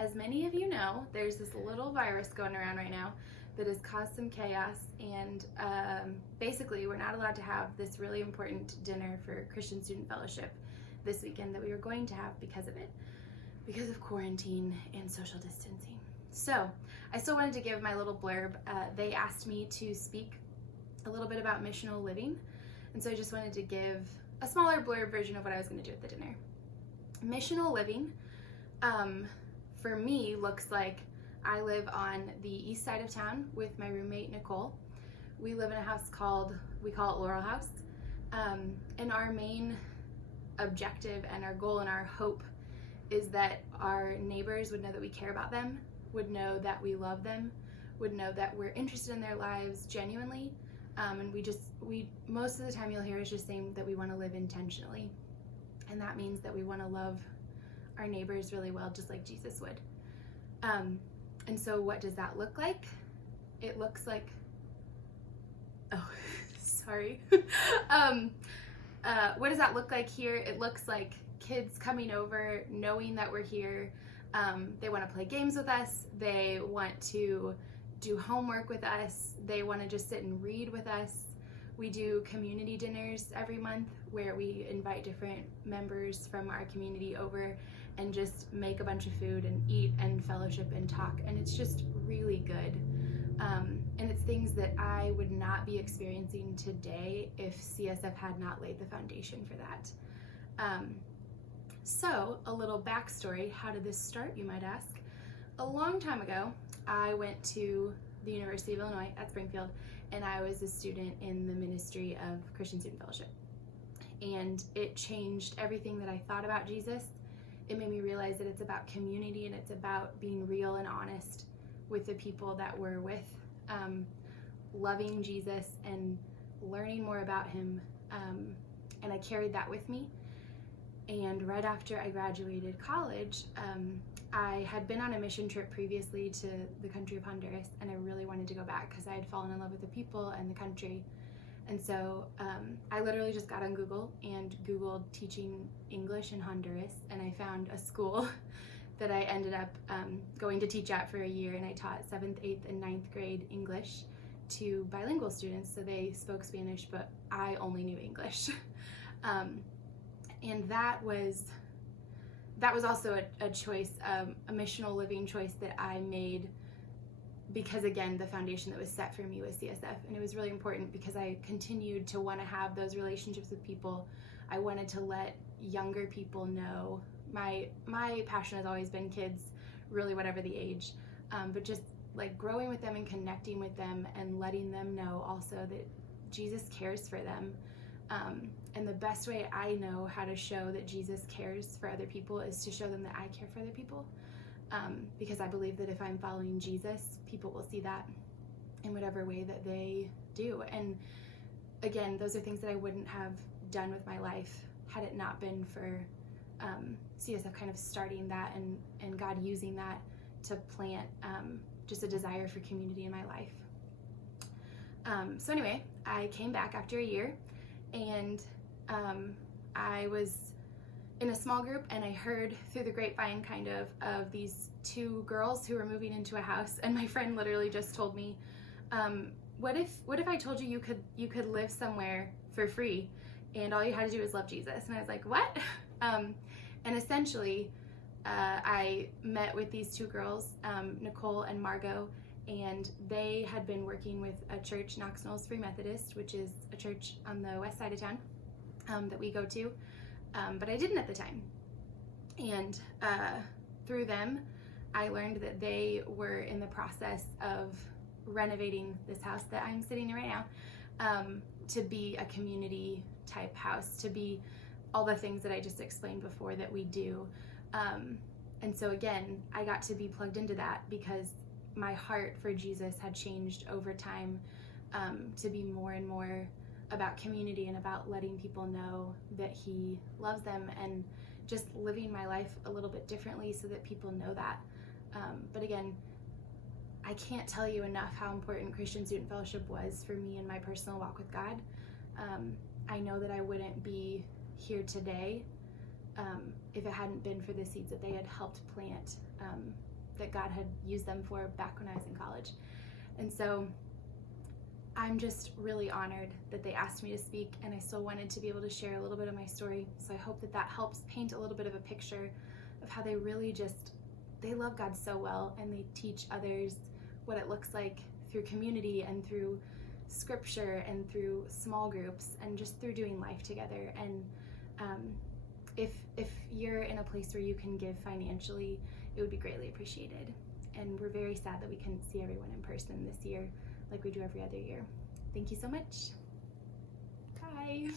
As many of you know, there's this little virus going around right now that has caused some chaos, and basically we're not allowed to have this really important dinner for Christian Student Fellowship this weekend that we were going to have because of it, because of quarantine and social distancing. So I still wanted to give my little blurb. They asked me to speak a little bit about missional living, and so I just wanted to give a smaller blurb version of what I was going to do at the dinner. Missional living, for me, looks like I live on the east side of town with my roommate Nicole. We live in a house we call it Laurel House, and our main objective and our goal and our hope is that our neighbors would know that we care about them, would know that we love them, would know that we're interested in their lives genuinely, and we most of the time you'll hear us just saying that we want to live intentionally, and that means that we want to love our neighbors really well, just like Jesus would. And so what does that look like? It looks like, sorry. What does that look like here? It looks like kids coming over, knowing that we're here. They want to play games with us. They want to do homework with us. They want to just sit and read with us. We do community dinners every month where we invite different members from our community over and just make a bunch of food and eat and fellowship and talk, and it's just really good. And it's things that I would not be experiencing today if CSF had not laid the foundation for that. So a little backstory, how did this start, you might ask? A long time ago, I went to the University of Illinois at Springfield, and I was a student in the ministry of Christian Student Fellowship. And it changed everything that I thought about Jesus. It made me realize that it's about community and it's about being real and honest with the people that we're with, loving Jesus and learning more about him. And I carried that with me. And right after I graduated college, I had been on a mission trip previously to the country of Honduras, and I really wanted to go back because I had fallen in love with the people and the country. And so I literally just got on Google and Googled teaching English in Honduras, and I found a school that I ended up going to teach at for a year, and I taught 7th, 8th, and 9th grade English to bilingual students, so they spoke Spanish, but I only knew English. And that was also a choice, a missional living choice that I made because, again, the foundation that was set for me was CSF, and it was really important because I continued to want to have those relationships with people. I wanted to let younger people know. My passion has always been kids, really whatever the age, but just like growing with them and connecting with them and letting them know also that Jesus cares for them. And the best way I know how to show that Jesus cares for other people is to show them that I care for other people. Because I believe that if I'm following Jesus, people will see that in whatever way that they do. And again, those are things that I wouldn't have done with my life had it not been for CSF kind of starting that and God using that to plant just a desire for community in my life. So anyway, I came back after a year, and I was in a small group, and I heard through the grapevine kind of these two girls who were moving into a house, and my friend literally just told me, what if I told you you could live somewhere for free and all you had to do is love Jesus? And I was like, what? And essentially I met with these two girls, Nicole and Margot, and they had been working with a church, Knox Knolls Free Methodist, which is a church on the west side of town that we go to. But I didn't at the time. And through them, I learned that they were in the process of renovating this house that I'm sitting in right now to be a community type house, to be all the things that I just explained before that we do. And so again, I got to be plugged into that because my heart for Jesus had changed over time to be more and more about community and about letting people know that he loves them and just living my life a little bit differently so that people know that. But again, I can't tell you enough how important Christian Student Fellowship was for me in my personal walk with God. I know that I wouldn't be here today if it hadn't been for the seeds that they had helped plant that God had used them for back when I was in college. And so I'm just really honored that they asked me to speak, and I still wanted to be able to share a little bit of my story. So I hope that that helps paint a little bit of a picture of how they really they love God so well, and they teach others what it looks like through community and through scripture and through small groups and just through doing life together. And if you're in a place where you can give financially, it would be greatly appreciated. And we're very sad that we couldn't see everyone in person this year like we do every other year. Thank you so much. Bye.